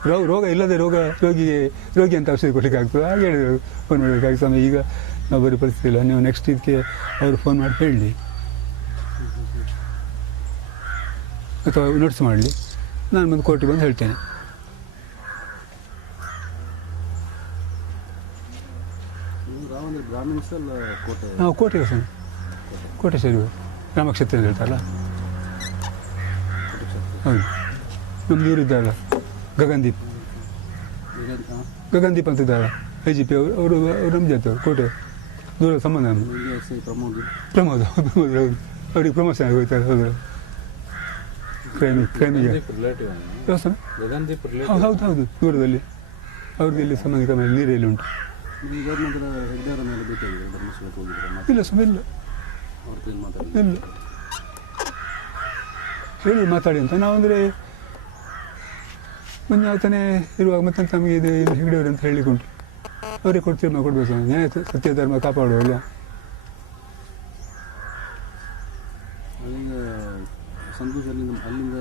ರೋಗ ರೋಗ ಇಲ್ಲದೆ ರೋಗ ರೋಗಿಗೆ ರೋಗಿ ಅಂತ ಔಷಧಿ ಕೊಡಲಿಕ್ಕೆ ಆಗ್ತದೆ? ಹಾಗೆ ಹೇಳಿದರು ಫೋನ್ ಮಾಡಬೇಕಾಗಿ ಸಮಯ ಈಗ ನಾವು ಬರೀ ಪರಿಸ್ಥಿತಿ ಇಲ್ಲ, ನೀವು ನೆಕ್ಸ್ಟ್ ಇದಕ್ಕೆ ಅವರು ಫೋನ್ ಮಾಡಿ ಹೇಳಿ. ಅಥವಾ ನೋಟ್ಸ್ ಮಾಡಲಿ. ನಾನು ಬಂದು ಕೋರ್ಟಿಗೆ ಬಂದು ಹೇಳ್ತೇನೆ.
ನಾವು ಕೋಟೆ?
ಸ್ವಾಮಿ ಕೋಟೆ ಸರಿ ರಾಮಕ್ಷೇತ್ರ ಅಂತ ಹೇಳ್ತಾರಲ್ಲ? ಹೌದು. ನಮ್ಮ ಇದ್ದಾರಲ್ಲ ಗಗನ್ದೀಪ್. ಗಗನ್ದೀಪ್ ಅಂತ ಇದ್ದಾರಲ್ಲ ಐ ಜಿ ಪಿ ಅವರು ಅವರು ಅವರು ನಮ್ಮ ಜೊತೆ ಕೋಟೆ. ದೂರ ಸಂಬಂಧ
ಪ್ರಮೋದ್.
ಪ್ರಮೋದ್ ಪ್ರಮೋದ್ ಹೌದು. ಅವ್ರಿಗೆ ಪ್ರಮೋಷನ್ ಹೌದು. ಕ್ರೈಮಿ
ಪ್ರೇಮಿಗೆ
ಹೌದು ಹೌದು ಹೌದು ದೂರದಲ್ಲಿ. ಅವ್ರದ್ದು ಇಲ್ಲಿ ಸಂಬಂಧಿಕ ಮೇಲೆ ನೀರಲ್ಲಿ ಉಂಟು ಇಲ್ಲ ಸುಮ್ಮ ಇಲ್ಲ.
ಅವ್ರ
ಇಲ್ಲ ಹೇಳಿ ಮಾತಾಡಿ ಅಂತ. ನಾವಂದರೆ ಆತನೆ ಇರುವಾಗ ಮತ್ತೆ ನಮಗೆ ಇದು ಇಲ್ಲಿ ಹೆಗ್ಡೆಯವರು ಅಂತ ಹೇಳಿಕೊಂಡು ಅವರಿಗೆ ಕೊಡ್ತೀವಿ ತೀರ್ಮಾನ ಕೊಡಬೇಕು ನ್ಯಾಯ ಸತ್ಯ ಧರ್ಮ ಕಾಪಾಡುವಲ್ಲ
ಸಂತೋಷ್ ಅಲ್ಲಿಂದ ಅಲ್ಲಿಂದ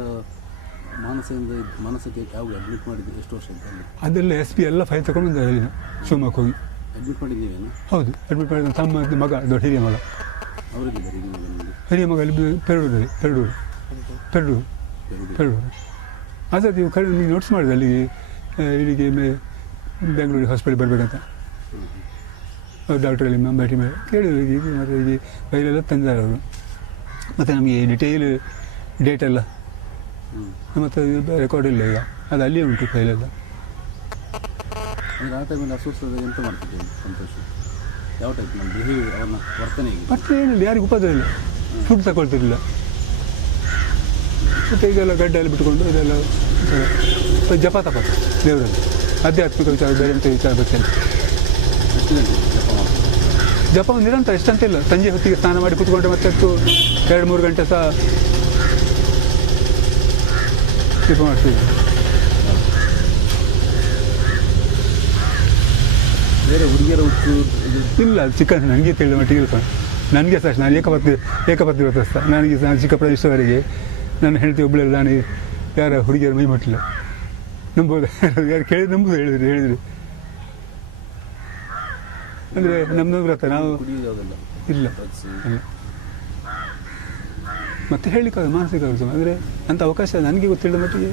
ಮಾನಸದಿಂದ ಮನಸ್ಸಿಗೆ ಯಾವಾಗ ಅಡ್ಮಿಟ್ ಮಾಡಿದ್ದು ಎಷ್ಟು ವರ್ಷ
ಅದೆಲ್ಲ ಎಸ್ ಪಿ ಎಲ್ಲ ಫೈಲ್ ತಗೊಂಡು ಶಿವಮೊಗ್ಗ ಹೋಗಿ.
ಅಡ್ಮಿಟ್ ಮಾಡಿದ್ದೀವೇನು
ಹೌದು ಅಡ್ಮಿಟ್ ಮಾಡಿದ ತಮ್ಮ ಮಗ ದೊಡ್ಡ ಹಿರಿಯ ಮಗ.
ಅವರಿದ್ದಾರೆ ನಿಮಗೆ?
ಹಿರಿಯ ಮಗ ಅಲ್ಲಿ ಪೆರಡೂರಲ್ಲಿ ಪೆರಡೂರು ಪೆರಡೂರು ಪೆರಡೂರು ಅದೇ ನೀವು ಕಡೆ ನೀವು ನೋಟ್ಸ್ ಮಾಡಿದೆ ಅಲ್ಲಿಗೆ ಇಲ್ಲಿಗೆ ಮೇ- ಬೆಂಗಳೂರಿಗೆ ಹಾಸ್ಪಿಟಲ್ ಬರಬೇಕಂತ. ಡಾಕ್ಟ್ರಲ್ಲಿ ಭೇಟಿ ಮಾಡಿ ಕೇಳಿದ್ರು ಈಗ ಮತ್ತು ಈಗ ಫೈಲೆಲ್ಲ ತಂದಿದ್ದಾರೆ ಅವರು. ಮತ್ತು ನಮಗೆ ಡಿಟೇಲ್ ಡೇಟ್ ಎಲ್ಲ
ಇದು
ಮತ್ತು ರೆಕಾರ್ಡ್ ಇಲ್ಲ ಈಗ. ಅದು ಅಲ್ಲಿ ಉಂಟು ಫೈಲೆಲ್ಲ
ಅಂದರೆ ಆ ಟೈಮಲ್ಲಿ ಅಸ್ವಸ್ಥದ ಎಂತ ಮಾಡ್ತಿದ್ದೆ? ಸಂತೋಷ. ಯಾವ ಟೈಪ್ ನಮ್ಮ ಬಿಹೇವಿಯರ್ ಅವನ ವರ್ತನೆಗೆ
ಮತ್ತೆ ಏನಿಲ್ಲ ಯಾರಿಗೂ ಉಪದ್ರ ಇಲ್ಲ. ಫುಡ್ ತಗೊಳ್ತಿರಲಿಲ್ಲ. ಮತ್ತು ಈಗೆಲ್ಲ ಗಡ್ಡೆಯಲ್ಲಿ ಬಿಟ್ಕೊಂಡು ಇದೆಲ್ಲ ಜಪ ತಪ ದೇವರಲ್ಲಿ. ಆಧ್ಯಾತ್ಮಿಕ ವಿಚಾರ ಬೇರೆ ಅಂತ ವಿಚಾರ
ಬರ್ತೇನೆ ಜಪ
ನಿರಂತರ ಎಷ್ಟಂತ ಇಲ್ಲ ಸಂಜೆ ಹೊತ್ತಿಗೆ ಸ್ನಾನ ಮಾಡಿ ಕೂತ್ಕೊಂಡ್ರೆ ಮತ್ತೆ ಎರಡು ಮೂರು ಗಂಟೆ ಸಹ ಜಪ ಮಾಡ್ತಿದ್ದೆ
ಬೇರೆ ಹುಡುಗಿಯರ ಹುಟ್ಟು ಇದು
ಇಲ್ಲ ಚಿಕನ್ ನನಗೆ ತಿಳಿದ ಮಟ್ಟಿಗೆ ಸರ್ ನನಗೆ ಸಹ ನಾನು ಏಕಪತ್ನಿ ಏಕಪತ್ನಿ ವ್ರತಸ್ಥ ನನಗೆ ನಾನು ಚಿಕ್ಕ ಪ್ರದೇಶದವರೆಗೆ ನನ್ನ ಹೆಂಡತಿ ಒಬ್ಬಳೆಲ್ಲ ನಾನು ಯಾರ ಹುಡುಗಿಯರು ಮೈ ಮಟ್ಟಿಲ್ಲ. ನಂಬೋದು ಯಾರು ಕೇಳಿ ನಂಬುದು ಹೇಳಿದ್ರಿ ಹೇಳಿದ್ರಿ. ಅಂದರೆ ನಮ್ಮದು ವ್ರತ ನಾವು ಇಲ್ಲ. ಇಲ್ಲ. ಮತ್ತೆ ಹೇಳಲಿಕ್ಕಾಗ ಮಾನಸಿಕ ಅಂದರೆ ಅಂಥ ಅವಕಾಶ ನನಗೆ ಗೊತ್ತಿಲ್ಲ ಮಟ್ಟಿಗೆ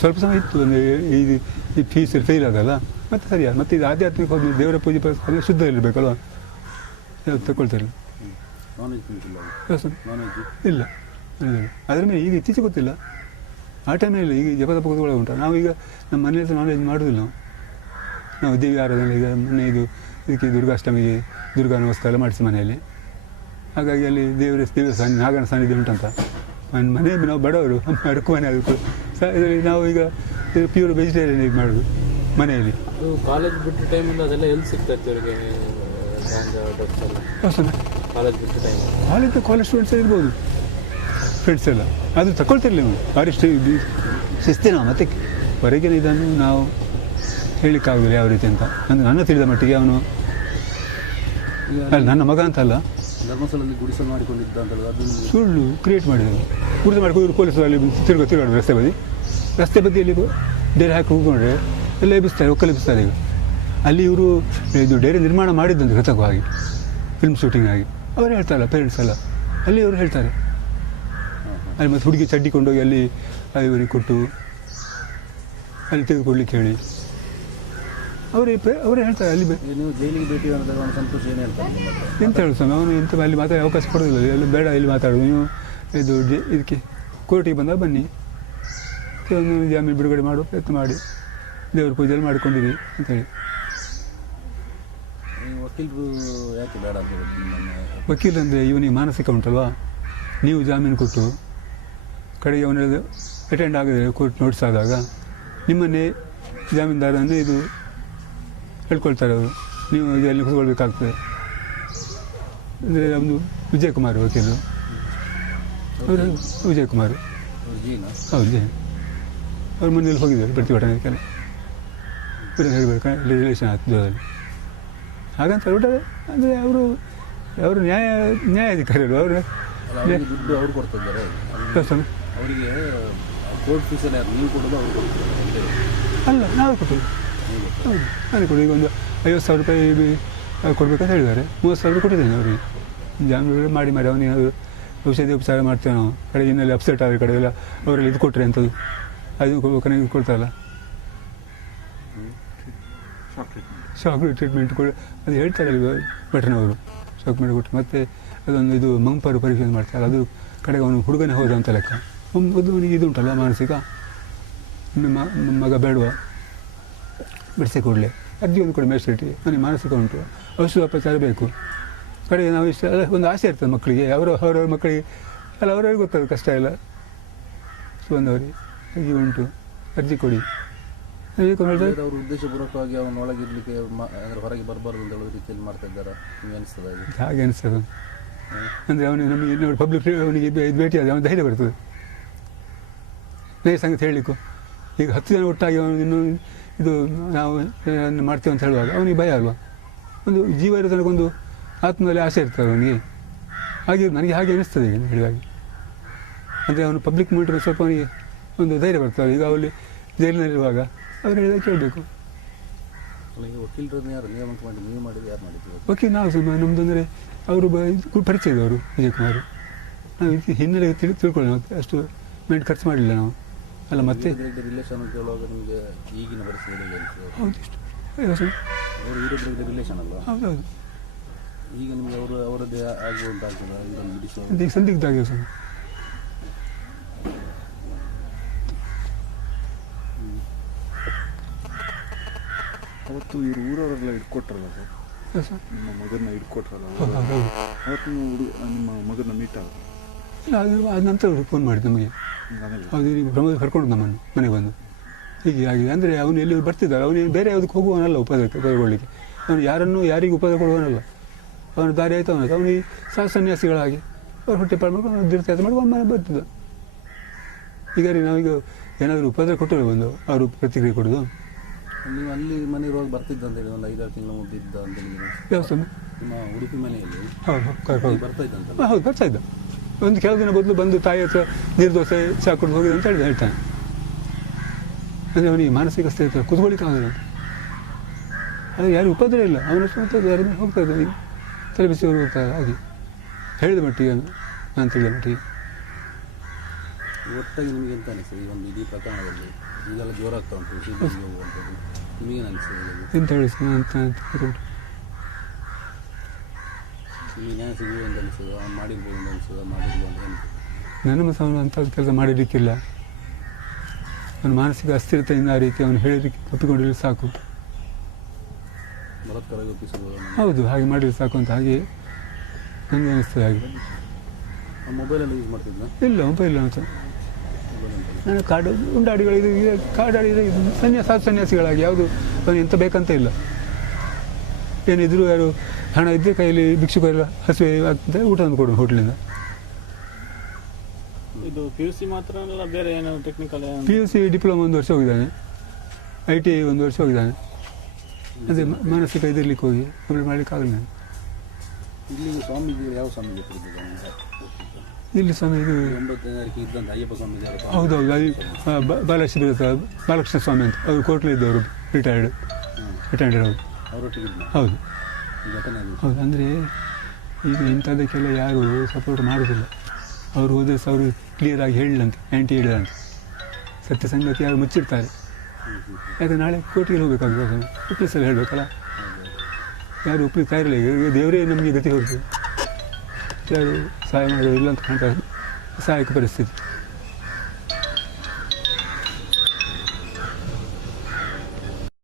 ಸ್ವಲ್ಪ ಸಮಯ ಇತ್ತು ಅಂದರೆ ಇದು ಈ ಫೀಸ್ ಫೇಲ್ ಆಗಲ್ಲ ಮತ್ತೆ ಸರಿಯಾ? ಮತ್ತೆ ಇದು ಆಧ್ಯಾತ್ಮಿಕ ಹೋದ್ಮೇಲೆ ದೇವರ ಪೂಜೆ ಪುರಸ್ಕಾರ ಶುದ್ಧ ಇರಬೇಕಲ್ವ? ಯಾವ್ದು
ನಾನ್
ಇಲ್ಲ. ಅದರ ಮೇಲೆ ಈಗ ಇತ್ತೀಚೆಗೆ ಗೊತ್ತಿಲ್ಲ. ಆ ಟೈಮಲ್ಲಿ ಈಗ ಜಪದ ಪಕ್ಕದೊಳಗೆ ಉಂಟು. ನಾವೀಗ ನಮ್ಮ ಮನೆಯಲ್ಲಿ ನಾನ್ ವೆಜ್ ಮಾಡೋದಿಲ್ಲ ನಾವು. ನಾವು ದೇವಿ ಆರಾಧನೆ ಈಗ ಮೊನ್ನೆ ಇದು ಇದಕ್ಕೆ ದುರ್ಗಾಷ್ಟಮಿಗೆ ದುರ್ಗಾ ನಮಸ್ಕಾರ ಎಲ್ಲ ಮಾಡಿಸಿ ಮನೆಯಲ್ಲಿ. ಹಾಗಾಗಿ ಅಲ್ಲಿ ದೇವರ ದೇವರ ಸನ್ನಿ ನಾಗನ ಸನ್ನಿಧಿ ಉಂಟಂತ. ನನ್ನ ಮನೆ ನಾವು ಬಡವರು ಅಡುಕು ಮನೆ ಅದಕ್ಕೂ ಇದರಲ್ಲಿ ನಾವು ಈಗ ಪ್ಯೂರ್ ವೆಜಿಟೇರಿಯನ್ ಇದು ಮಾಡೋದು ಮನೆಯಲ್ಲಿ.
ಕಾಲೇಜ್ ಬಿಟ್ಟ ಟೈಮಿಂದ ಅದೆಲ್ಲ ಎಲ್ಲಿ ಸಿಗ್ತಾ ಇತ್ತು ಇವರಿಗೆ ಕಾಲೇಜ್ ಬಿಟ್ಟ ಟೈಮ್
ಕಾಲೇಜ್ ಕಾಲೇಜ್ ಸ್ಟೂಡೆಂಟ್ಸ್ ಇರ್ಬೋದು. ಫ್ರೆಂಡ್ಸ್ ಎಲ್ಲ. ಅದು ತಗೊಳ್ತಿರ್ಲಿಲ್ಲ ನಾವು ಶಿಸ್ತಿ ನಾವು ಮತ್ತೆ ಹೊರಗಿನ ಇದನ್ನು ನಾವು ಹೇಳಲಿಕ್ಕಾಗೋದಿಲ್ಲ ಯಾವ ರೀತಿ ಅಂತ. ಅಂದರೆ ನನ್ನ ತಿಳಿದ ಮಟ್ಟಿಗೆ ಅವನು ನನ್ನ ಮಗ ಅಂತಲ್ಲ.
ಧರ್ಮಸ್ಥಳದಲ್ಲಿ ಗುಡಿಸಲು ಮಾಡಿಕೊಂಡಿದ್ದ ಅಂತ
ಸುಳ್ಳು ಕ್ರಿಯೇಟ್ ಮಾಡಿದರು ಕುಡಿದು ಮಾಡಿಕೊಂಡು ಪೊಲೀಸರು ಅಲ್ಲಿ ತಿರುಗ ತಿರುಗಾಡು ರಸ್ತೆ ಬದಿ. ರಸ್ತೆ ಬದಿಯಲ್ಲಿ ಡೇರೆ ಹಾಕಿ ಹೋಗ್ಕೊಂಡ್ರೆ ಎಲ್ಲ ಎಬ್ಬಿಸ್ತಾರೆ, ಒಕ್ಕಲೆಬ್ಬಿಸ್ತಾರೆ ಈಗ. ಅಲ್ಲಿ ಇವರು, ಇದು ಡೇರೆ ನಿರ್ಮಾಣ ಮಾಡಿದ್ದಂತೆ ಕೃತಕವಾಗಿ ಫಿಲ್ಮ್ ಶೂಟಿಂಗ್ ಆಗಿ. ಅವರು ಹೇಳ್ತಾರಲ್ಲ ಪೇರೆಂಟ್ಸ್ ಎಲ್ಲ. ಅಲ್ಲಿ ಅವರು ಹೇಳ್ತಾರೆ. ಅಲ್ಲಿ ಮತ್ತು ಹುಡುಗಿ ಚಡ್ಡಿ ಕೊಂಡೋಗಿ ಅಲ್ಲಿ ಇವರಿಗೆ ಕೊಟ್ಟು, ಅಲ್ಲಿ ತೆಗೆದುಕೊಡ್ಲಿಕ್ಕೆ ಹೇಳಿ. ಅವರೇ ಅವರು ಹೇಳ್ತಾರೆ ಅಲ್ಲಿ
ನೀವು ಜೈಲಿಗೆ ಭೇಟಿ ಸಂತೋಷ ಏನು ಹೇಳ್ತಾರೆ?
ಎಂತ ಹೇಳು ಸ್ವಾಮಿ ಅವನು ಎಂತ ಅಲ್ಲಿ ಮಾತಾಡಿ ಅವಕಾಶ ಕೊಡೋದಿಲ್ಲ ಎಲ್ಲ ಬೇಡ ಇಲ್ಲಿ ಮಾತಾಡೋದು ನೀವು ಇದು ಜೆ- ಇದಕ್ಕೆ ಕೋರ್ಟಿಗೆ ಬಂದಾಗ ಬನ್ನಿ. ಜಾಮೀನು ಬಿಡುಗಡೆ ಮಾಡೋ ಪ್ರಯತ್ನ ಮಾಡಿ ದೇವ್ರ ಪೂಜೆಯಲ್ಲಿ ಮಾಡಿಕೊಂಡಿರಿ ಅಂತೇಳಿ
ವಕೀಲ್ರು ಯಾಕೆ ಬೇಡ
ವಕೀಲ ಅಂದರೆ ಇವನಿಗೆ ಮಾನಸಿಕ ಉಂಟಲ್ವಾ? ನೀವು ಜಾಮೀನು ಕೊಟ್ಟು ಕಡೆಗೆ ಅವನ ಅಟೆಂಡ್ ಆಗದೆ ಕೋರ್ಟ್ ನೋಟ್ಸ್ ಆದಾಗ ನಿಮ್ಮನ್ನೇ ಜಾಮೀನ್ದಾರ ಅಂದರೆ ಇದು ಹೇಳ್ಕೊಳ್ತಾರೆ ಅವರು. ನೀವು ಇದರಲ್ಲಿ ಕೂತ್ಕೊಳ್ಬೇಕಾಗ್ತದೆ ಅಂದರೆ ನಮ್ಮದು ವಿಜಯ್ ಕುಮಾರ್ ವಕೀಲು. ಅವರು ವಿಜಯ್ ಕುಮಾರ್
ಜೀನ.
ಹೌದು ಜೈ ಅವ್ರು ಮನೇಲಿ ಹೋಗಿದ್ದಾರೆ ಪ್ರತಿಭಟನೆಗೆಲ್ಲ ಇವ್ರು ಹೇಳಬೇಕು ರಿಲೇಷನ್ ಆಗ್ತದೆ ಹಾಗಂತ ಊಟ ಅಂದರೆ ಅವರು ಅವರು ನ್ಯಾಯ ನ್ಯಾಯಾಧಿಕಾರಿಗಳು ಅವರು
ದುಡ್ಡು ಅವ್ರು ಕೊಡ್ತಿದ್ದಾರೆ.
ಪ್ರಸನ್ನ
ಅವರಿಗೆ ಕೋರ್ಟ್ ಫೀಸಲ್ಲಿ ಯಾರು ನೀವು ಕೊಡೋದು ಅವ್ರು ಕೊಡ್ತಾರೆ
ಅಲ್ಲ ನಾವು ಕೊಟ್ಟು
ನೀವು ಕೊಡ್ತೀರಾ?
ನಾನು ಕೊಡಿ ಈಗ ಒಂದು ಐವತ್ತು ಸಾವಿರ ರೂಪಾಯಿ ಕೊಡಬೇಕಂತ ಹೇಳಿದ್ದಾರೆ ಮೂವತ್ತು ಸಾವಿರ ರೂಪಾಯಿ ಕೊಟ್ಟಿದ್ದೇನೆ ಅವರಿಗೆ ಜಾಮೀನು ಮಾಡಿ ಮಾಡಿ ಅವನಿಗೆ ಅದು ಔಷಧಿ ಉಪಚಾರ ಮಾಡ್ತೇವೆ ನಾವು ಕಡೆ ಇನ್ನಲ್ಲಿ ಅಪ್ಸೆಟ್ ಆದ ಕಡೆ ಎಲ್ಲ ಅವರೆಲ್ಲ ಇದು ಕೊಟ್ಟರೆ ಅಂಥದ್ದು ಅದು ಕೊ- ಕೊನೆಗೆ ಕೊಡ್ತಾರಲ್ಲ ಶಾಕ್ ಟ್ರೀಟ್ಮೆಂಟ್ ಕೊಡಿ ಅದು ಹೇಳ್ತಾರೆ ಭಟ್ರನವರು ಶಾಕ್ ಮಾಡಿ ಕೊಟ್ಟು ಮತ್ತೆ ಅದೊಂದು ಇದು ಮಂಪರು ಪರೀಕ್ಷೆ ಮಾಡ್ತಾರೆ ಅದು ಕಡೆಗೆ ಅವನು ಹುಡುಗನೇ ಹೋದ ಅಂತ ಲೆಕ್ಕ ಒಂದು ಅವನಿಗೆ ಇದು ಉಂಟಲ್ಲ ಮಾನಸಿಕ ಮಗ ಬೇಡವಾ ಬಿಡಿಸಿ ಕೊಡಲಿ. ಅರ್ಜಿ ಒಂದು ಕೊಡಿ ಮ್ಯಾಜಿಸ್ಟ್ರೇಟಿಗೆ ಮನೆ ಮಾನಸಿಕ ಉಂಟು. ಔಷಧೋಪಚಾರ ಬೇಕು ಕಡೆಗೆ ನಾವು ಇಷ್ಟ ಒಂದು ಆಸೆ ಇರ್ತದೆ ಮಕ್ಕಳಿಗೆ. ಅವರು ಅವರವ್ರ ಮಕ್ಕಳಿಗೆ ಅಲ್ಲ ಅವರವ್ರಿಗೆ ಗೊತ್ತದು ಕಷ್ಟ ಇಲ್ಲ ಬಂದವರಿಗೆ ಹೀಗೆ ಉಂಟು. ಅರ್ಜಿ ಕೊಡಿ.
ಅವರು ಉದ್ದೇಶಪೂರ್ವಕವಾಗಿ ಅವನ ಅಂದ್ರೆ ಹೊರಗೆ ಬರಬಾರ್ದು ಅಂತ ಹೇಳೋ ರೀತಿಯಲ್ಲಿ ಮಾಡ್ತಾ ಇದ್ದಾರೆ? ನಿಮಗೆ ಅನಿಸ್ತದ
ಹಾಗೆ ಅನಿಸ್ತದೆ. ಅಂದರೆ ಅವನಿಗೆ ನಮಗೆ ಇನ್ನೊಂದು ಪಬ್ಲಿಕ್ ಅವನಿಗೆ ಇದು ಭೇಟಿ ಆದರೆ ಅವನು ಧೈರ್ಯ ಬರ್ತದೆ. ನೈ ಸಂಗತಿ ಹೇಳಲಿಕ್ಕೂ. ಈಗ ಹತ್ತು ಜನ ಒಟ್ಟಾಗಿ ಅವನು ಇನ್ನು ಇದು ನಾವು ಮಾಡ್ತೇವೆ ಅಂತ ಹೇಳುವಾಗ ಅವನಿಗೆ ಭಯ ಅಲ್ವಾ? ಒಂದು ಜೀವ ಇರೋ ತನಕೊಂದು ಆತ್ಮದಲ್ಲಿ ಆಸೆ ಇರ್ತದೆ ಅವನಿಗೆ. ಹಾಗೆ ನನಗೆ ಹಾಗೆ ಅನಿಸ್ತದೆ ಈಗ ಹೇಳುವಾಗ. ಅಂದರೆ ಅವನು ಪಬ್ಲಿಕ್ ಮೀಟರ್ ಸ್ವಲ್ಪ ಅವನಿಗೆ ಒಂದು ಧೈರ್ಯ ಬರ್ತದೆ. ಈಗ ಅವಲ್ಲಿ ಜೈಲಿನಲ್ಲಿರುವಾಗ ಅವ್ರು ಹೇಳಿದ ಕೇಳಬೇಕು.
ನೀವು
ಓಕೆ ನಾವು ಸುಮ್ಮನೆ ನಮ್ಮದು ಅಂದರೆ ಅವರು ಬ ಇದು ಪರಿಚಯದವರು ವಿಜಯ್ ಕುಮಾರ್. ನಾವು ಇದು ಹಿನ್ನೆಲೆ ತಿಳಿ ತಿಳ್ಕೊಳ್ಳೋಣ ಅಷ್ಟು ಮೆಂಟ್ ಖರ್ಚು ಮಾಡಲಿಲ್ಲ ನಾವು. ಅಲ್ಲ ಮತ್ತೆ?
ರಿಲೇಷನ್ ಅಂತ ಹೇಳುವಾಗ ನಿಮಗೆ ಈಗಿನ ಪರಿಸ್ಥಿತಿ ಹೇಗೆ ಅನಿಸ್ತದೆ
ಹೌದು
ಅವರು ವಿರುದ್ಧ ರಿಲೇಷನ್ ಅಲ್ವಾ?
ಹೌದು ಹೌದು.
ಈಗ ನಿಮಗೆ ಅವರು ಅವರದ್ದೇ ಆಗುವಂತಾಗ್ತದೆ?
ಸಂದಿಗ್ಧ ಆಗಿದೆ ಸರ್.
ಅವತ್ತು ಇವ್ರು ಊರವರೆಲ್ಲ ಇಟ್ಕೊಟ್ರಲ್ಲ ಸರ್? ನಿಮ್ಮ ಮಗನ ಇಟ್ಕೊಟ್ರಲ್ಲ ಅವತ್ತು ನೀವು ನಿಮ್ಮ ಮಗನ ಮೀಟ್ ಆಗ
ಅದು ಆದ ನಂತರ ಫೋನ್ ಮಾಡಿದ್ದು ನಮಗೆ. ಅವನು ಪ್ರಮೋದ್ ಕರ್ಕೊಂಡು ನಮ್ಮನ್ನು ಮನೆಗೆ ಬಂದು. ಹೀಗೆ ಆಗಿದೆ. ಅಂದರೆ ಅವನು ಎಲ್ಲಿ ಬರ್ತಿದ್ದಾರೆ ಅವನು ಬೇರೆ ಯಾವುದಕ್ಕೆ ಹೋಗುವವನಲ್ಲ ಉಪಯೋಗಕ್ಕೆ ಉಪಯೋಗಗೊಳ್ಳಿಕ್ಕೆ ಅವನು ಯಾರನ್ನು ಯಾರಿಗೂ ಉಪಯೋಗ ಕೊಡುವವನಲ್ಲ. ಅವನು ದಾರಿ ಆಯಿತು ಅವನು ಅವನಿಗೆ ಸಹ ಸನ್ಯಾಸಿಗಳಾಗಿ. ಅವ್ರು ಹೊಟ್ಟೆ ಪಾಡು ಮಾಡ್ಕೊಂಡು ದೀರ್ಥಯಾತ್ರೆ ತೀರ್ಥಯಾತ್ರೆ ಮಾಡ್ಕೊಂಡು ಮನೆ ಬರ್ತಿದ್ದ. ಈಗ ರೀ ನಾವೀಗ ಏನಾದರೂ ಉಪದ್ರ ಕೊಟ್ಟರು ಒಂದು ಅವರು ಪ್ರತಿಕ್ರಿಯೆ ಕೊಡೋದು?
ನೀವು ಅಲ್ಲಿ ಮನೆ ಇರುವಾಗ ಬರ್ತಿದ್ದ ಅಂತೇಳಿ ಒಂದು ಐದಾರು ತಿಂಗಳ ಮುಗಿದ್ದ
ಅಂತ ಹೇಳಿ
ನಿಮ್ಮ ಉಡುಪಿ ಮನೆಯಲ್ಲಿ.
ಹೌದು
ಬರ್ತಾ
ಹೌದು ಬರ್ತಾ ಇದ್ದ. ಒಂದು ಕೆಲವು ದಿನ ಬದಲು ಬಂದು ತಾಯಿ ಹತ್ರ ನೀರು ದೋಸೆ ಚಾ ಕುಡಿದು ಹೋಗಿದೆ ಅಂತ ಹೇಳಿದ ಹೇಳ್ತಾನೆ. ಅಂದರೆ ಅವನಿಗೆ ಮಾನಸಿಕ ಸ್ಥಿತಿ ಕುತ್ಕೊಳ್ಳಿಕ್ಕೆ ಆಗೋದಿಲ್ಲ. ಅದು ಯಾರು ಉಪದ್ರ ಇಲ್ಲ. ಅವನ ಸ್ವಂತ ಯಾರು ಹೋಗ್ತಾ ಇದ್ದಾನೆ ತಲೆ ಬಿಸಿ ಅವರು ಹೋಗ್ತಾರೆ ಹಾಗೆ. ಹೇಳಿದ ಮಟ್ಟಿಗೆ ನಾನು ತಿಳಿದ ಮಟ್ಟಿಗೆ.
ಒಟ್ಟಾಗಿ ನಿಮಗೆ ಎಂತ ಅನಿಸ್ತದೆ? ಈ ಒಂದು ಇಡೀ ಪ್ರಕರಣದಲ್ಲಿ ಈಗೆಲ್ಲ ಜೋರಾಗ್ತಾ ಉಂಟು ನಿಮಗೇನು ಅನಿಸ್ತದೆ?
ಎಂತ ಹೇಳಿ ಅಂತ
ನ್ಯಾಯ ಸಿಗುವುದು ಅಂತ ಅವ್ನು ಮಾಡಿರ್ಬೋದು ಅಂತ ಮಾಡಿರ್ಬೋದು
ನನ್ನ ಮತ ಅವನು ಅಂಥ ಕೆಲಸ ಮಾಡಲಿಕ್ಕಿಲ್ಲ ಅವನ ಮಾನಸಿಕ ಅಸ್ಥಿರತೆಯಿಂದ ಆ ರೀತಿ ಅವನು ಹೇಳಿದ್ದಕ್ಕೆ ತಪ್ಪಿಕೊಂಡಿರಲಿ ಸಾಕು.
ಬಲಾತ್ಕಾರ ಒಪ್ಪಿಸಬಹುದು
ಹೌದು ಹಾಗೆ ಮಾಡಿದ್ರೆ ಸಾಕು ಅಂತ ಹಾಗೆ ನನಗೆ ಅನಿಸ್ತದೆ ಹಾಗೆ.
ಮೊಬೈಲೆಲ್ಲ ಯೂಸ್ ಮಾಡ್ತಿದ್ದ
ಇಲ್ಲ ಮೊಬೈಲ್ ಅಂತ ನಾನು ಕಾಡು ಉಂಡಾಡಿಗಳು ಇದು ಈಗ ಕಾಡಾಡಿದ ಇದು ಸನ್ಯಾಸ ಸನ್ಯಾಸಿಗಳಾಗಿ ಯಾವುದು ಅವನು ಎಂತ ಬೇಕಂತ ಇಲ್ಲ. ಏನಿದ್ರು ಯಾರು ಹಣ ಇದ್ದರೆ ಕೈಯಲ್ಲಿ ಭಿಕ್ಷುಕರೆಲ್ಲ ಹಸಿವೆ ಆಗ್ತದೆ ಊಟ ತಂದು ಕೊಡು ಹೋಟ್ಲಿಂದ.
ಇದು ಪಿ ಯು ಸಿ ಮಾತ್ರ ಅಲ್ಲ ಬೇರೆ ಏನೋ technical
P U C diploma ಒಂದು ವರ್ಷ ಹೋಗಿದ್ದಾನೆ. ಐ ಟಿ ಐ ಒಂದು ವರ್ಷ ಹೋಗಿದ್ದಾನೆ. ಅದೇ ಮಾನಸಿಕ ಇದಿರ್ಲಿಕ್ಕೆ ಹೋಗಿ ಕಂಪ್ಲೀಟ್ ಮಾಡ್ಲಿಕ್ಕೆ ಆಗಲಿಲ್ಲ.
ಇಲ್ಲಿ ಸ್ವಾಮೀಜಿ ಯಾವ ಸ್ವಾಮೀಜಿ ಇರ್ತಿದ್ರು
ಇಲ್ಲಿ ಸ್ವಾಮಿ ಇದು
ಸ್ವಾಮಿ.
ಹೌದೌದು ಅಲ್ಲಿ ಆ, ಬ- ಬಾಲಶ್ರೀ ಹತ್ರ ಬಾಲಕೃಷ್ಣ ಸ್ವಾಮಿ ಅಂತ. ಅವರು ಕೋಟ್ಲೆ ಇದ್ದವರು ರಿಟೈರ್ಡ್. ರಿಟೈರ್ಡ್ ಅವರು. ಹೌದು. ಹೌದು, ಅಂದರೆ ಈಗ ಇಂಥದ್ದಕ್ಕೆಲ್ಲ ಯಾರು ಸಪೋರ್ಟ್ ಮಾಡೋದಿಲ್ಲ. ಅವರು ಹೋದರೆ ಸಹ ಅವರು ಕ್ಲಿಯರಾಗಿ ಹೇಳಿಲ್ಲಂತೆ ಆ್ಯಂಟಿ ಹೇಳಿದಂತೆ ಸತ್ಯ ಸಂಗತಿ ಯಾರು ಮುಚ್ಚಿರ್ತಾರೆ ಯಾಕಂದರೆ. ನಾಳೆ ಕೋರ್ಟಿಗೆ ಹೋಗ್ಬೇಕಾಗ್ತದೆ ಒಪ್ಪಿಸಲು ಹೇಳಬೇಕಲ್ಲ. ಯಾರು ಒಪ್ಪಿಸ್ತಾ ಇರಲಿಲ್ಲ ಈಗ ದೇವರೇ ನಮಗೆ ಗತಿ ಹೋಗ್ತದೆ ಯಾರು ಸಹಾಯ ಮಾಡೋದಿಲ್ಲ ಅಂತ ಕಾಣ್ತಾರೆ ಸಹಾಯಕ ಪರಿಸ್ಥಿತಿ.